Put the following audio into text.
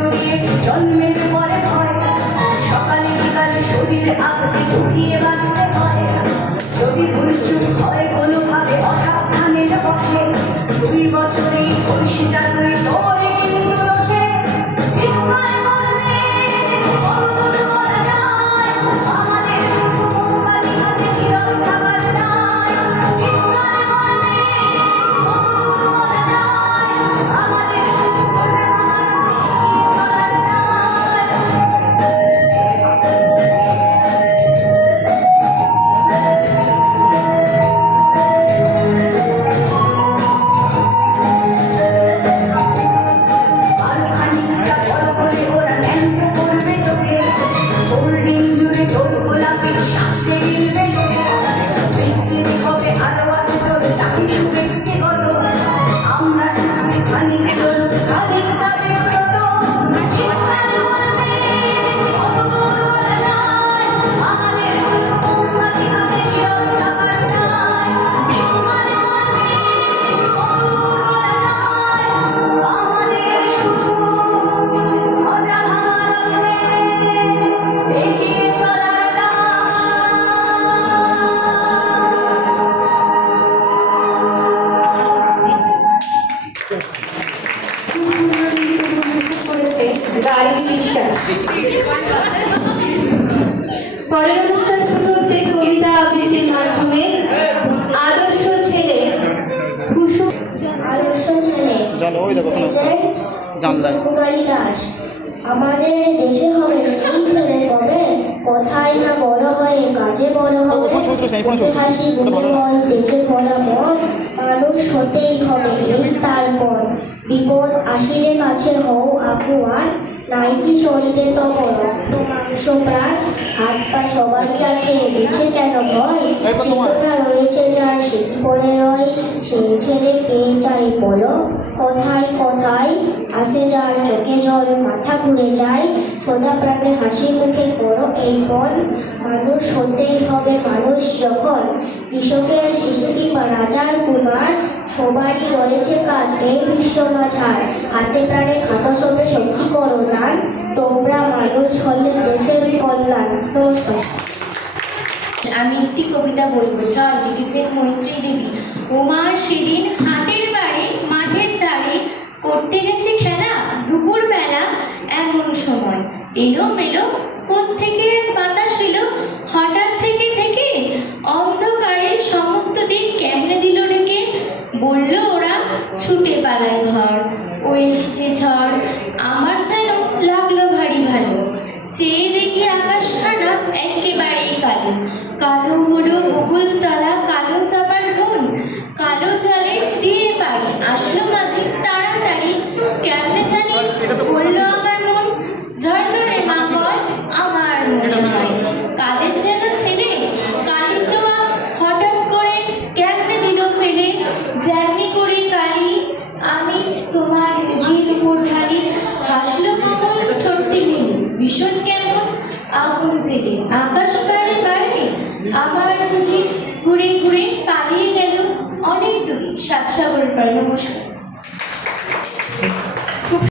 মৃত্যু দিয়েছে জন্মের পরে ভয়, সকালে বিকালে শরীরে আঘাতে ঢুকিয়ে বাঁচতে হয়। যদি ভুলচুক হয় কোনোভাবে অসাবধানের বসে, 2 বছরই বর্ষিটা তুই তোরে কিন্তু দোষে চিৎকার করবে বড় বলা যায়, আমাদের শুধু মোমবাতি হাতে নীরব থাকার দায়। চিৎকার করবে বড় বলা যায়, আমাদের শুধু চলার দায়। আর খানিকটা বড় করে ওরা ন্যাংটো করবে তোকে, তোর ডিম জুড়ে তোর গোলাপি সাথে গিলবে লোকে। বিক্রি হবে আরো আছে তোর চাকরি সুব্যক্তি কত, আমরা শুধু খানিক দোল খানিকটা বিব্রত। চিৎকার করবে বড় বলা যায়, আমাদের শুধু মোমবাতি হাতে নীরব থাকার দায়। চিৎকার করবে বড় বলা যায়, আমাদের শুধু ঘটা ভাঙা রক্তে এগিয়ে চলার দায়। করেছে গাড়ি রিক্সা। পরের অনুষ্ঠান শুরু হচ্ছে কবিতা আবৃত্তির মাধ্যমে। আদর্শ ছেলে কুসুম। আদর্শ ছেলে জানলায় কুমারী দাস। আমাদের দেশে হবে সেই ছেলে কবে, কোথায় না বড় হয়ে কাজে বড় হবে। হাসি বুকে হয় দেশে ভরা মন, মানুষ হতেই হবে এই তার পর। বিপদ আসিলে কাছে হও আগুয়ান, নাইকি শরীরে তব রক্ত মাংস প্রাণ। হাত পা সবারই আছে বেঁচে কেন ভয়, চেতনা রয়েছে যার সেই পড়ে রয়। সেই ছেলে কে চাই বলো, কোথায় কোথায় আসে যার চোখে জল মাথা ঘুরে যায়। সদা প্রাণে হাসি মুখে করো এই পণ, মানুষ হতেই হবে মানুষ যখন। কৃষকের শিশু কিংবা রাজার কুমার, সবারই রয়েছে কাজ এই বিশ্ব মাঝার। হাতে প্রাণে খাটো সবে শক্তি করো দান, তোমরা মানুষ হলে দেশের কল্যাণ। নমস্কার। আমি একটি কবিতা বলবো। ছয় লিখেছেন মৈত্রী দেবী। উমার সেদিন হাটের বাড়ি মাঠের ধারে করতে গেছে খেলা, দুপুর বেলা এমন সময় এলো মেলো কোত্থেকে বাতাস এলো হঠাৎ থেকে থেকে, অন্ধকারে সমস্ত দিক কেমনে দিল ডেকে। বলল ওরা ছুটে পালায় ঘর, ও এসছে ঝড়। আমার যেন লাগলো ভারী ভালো, চেয়ে দেখি আকাশখানা একেবারেই কালো। কালো হলো বকুল তলা, কালো চাপার ঢোল, কালো জলে দিয়ে পারি আসলো মাঝে তাড়াতাড়ি। কেমনে জানি বললো আমার মন, ঝরলো রে মা কয় আমার মনে হয়। কালের যেন ছেলে কালির দোয়া হঠাৎ করে কেমনে দিল ফেলে। যেমনি করে কালি আমি তোমার বুঝির উপর ঢালি, হাসলো কমল ছোট্টি ভেঙে ভীষণ কেমন আগুন জেলে। আকাশ পাড়ে পাড়ে আবার বুঝি ঘুরে ঘুরে পালিয়ে গেল অনেক দূরে সাত সাগর পার। নমস্কার।